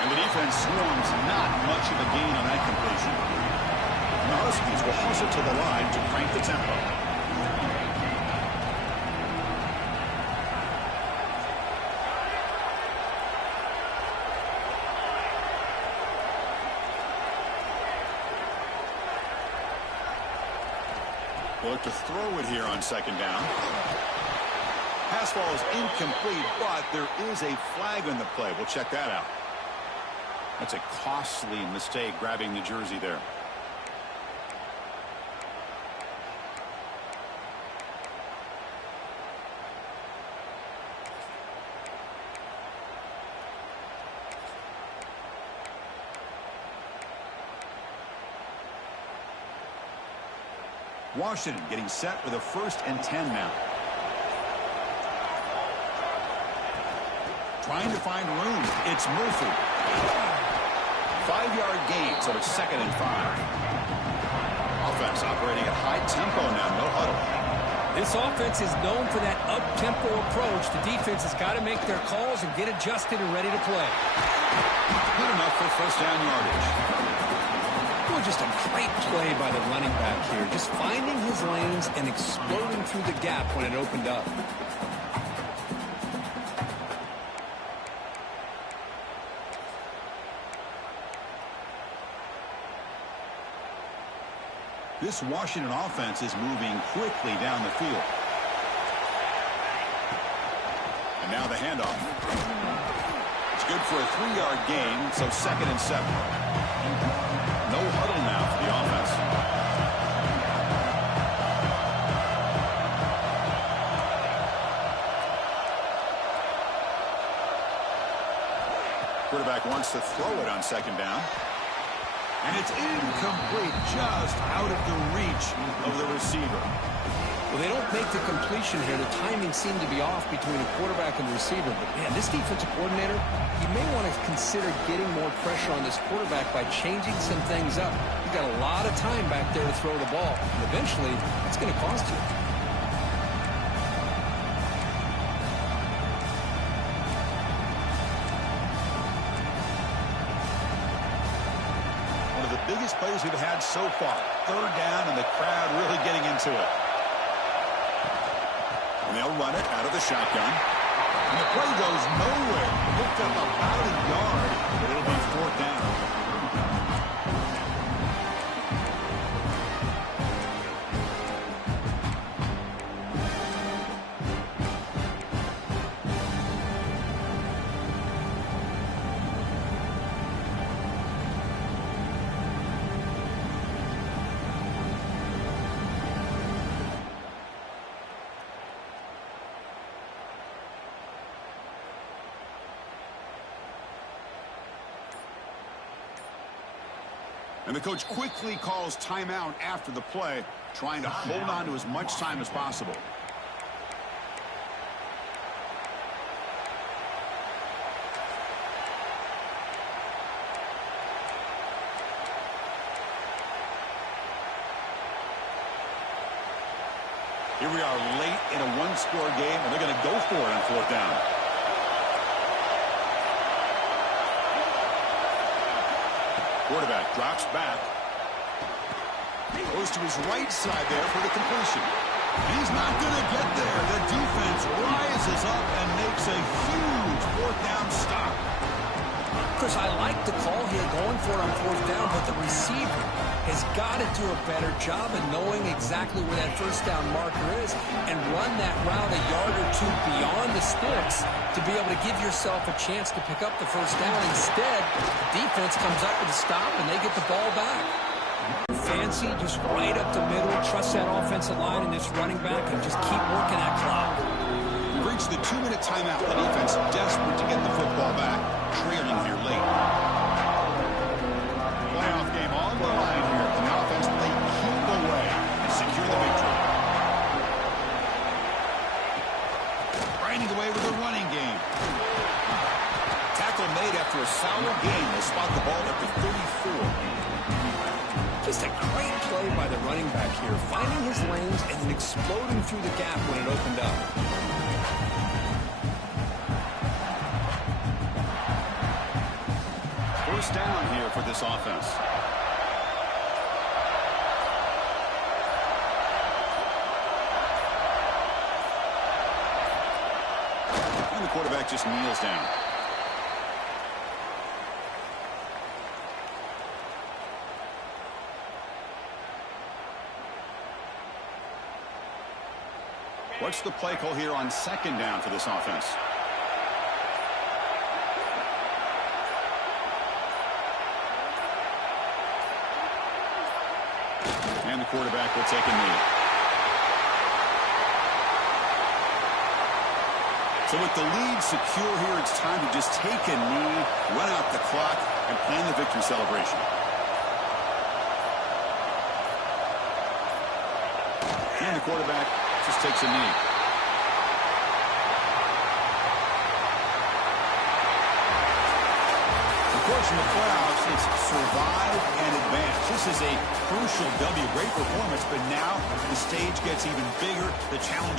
And the defense swarms not much of a gain on that completion. And the Huskies will hustle to the line to crank the tempo. We'll look to throw it here on second down. Pass ball is incomplete, but there is a flag on the play. We'll check that out. That's a costly mistake grabbing the jersey there. Washington getting set with a 1st and 10 now. Trying to find room. It's Murphy. 5-yard gain, so it's 2nd and 5. Offense operating at high tempo now, no huddle. This offense is known for that up-tempo approach. The defense has got to make their calls and get adjusted and ready to play. Good enough for 1st down yardage. Boy, just a great play by the running back here. Just finding his lanes and exploding through the gap when it opened up. This Washington offense is moving quickly down the field. And now the handoff. It's good for a 3-yard gain, so 2nd and 7. No huddle now for the offense. Quarterback wants to throw it on 2nd down. And it's incomplete, just out of the reach of the receiver. Well, they don't make the completion here. The timing seemed to be off between the quarterback and the receiver. But, man, this defensive coordinator, he may want to consider getting more pressure on this quarterback by changing some things up. You've got a lot of time back there to throw the ball. And eventually, it's going to cost you. Biggest plays we've had so far. 3rd down and the crowd really getting into it. And they'll run it out of the shotgun. And the play goes nowhere. Picked up about a yard, but it'll be 4th down. And the coach quickly calls timeout after the play, trying to hold on to as much time as possible. Here we are late in a 1-score game, and they're going to go for it on 4th down. Quarterback drops back. Goes to his right side there for the completion. He's not going to get there. The defense rises up and makes a huge 4th down stop. Chris, I like the call here going for it on 4th down, but the receiver has got to do a better job of knowing exactly where that 1st down marker is and run that route a yard or 2 beyond the sticks to be able to give yourself a chance to pick up the 1st down. Instead, the defense comes up with a stop and they get the ball back. Fancy, just right up the middle, trust that offensive line and this running back and just keep working that clock. We reach the 2-minute timeout. The defense desperate to get the football back, trailing here late. Playoff game on the line here. And the offense play keep away and secure the victory. Grinding away with a running game. Tackle made after a solid gain. They spot the ball at the 34. Just a great play by the running back here, finding his lanes and then exploding through the gap when it opened up. first down here for this offense. And the quarterback just kneels down. What's the play call here on second down for this offense? And the quarterback will take a knee. So with the lead secure here, it's time to just take a knee, run out the clock, and plan the victory celebration. And the quarterback just takes a knee. Of course, in the playoffs, it's survive and advance. This is a crucial W. Great performance, but now the stage gets even bigger. The challenge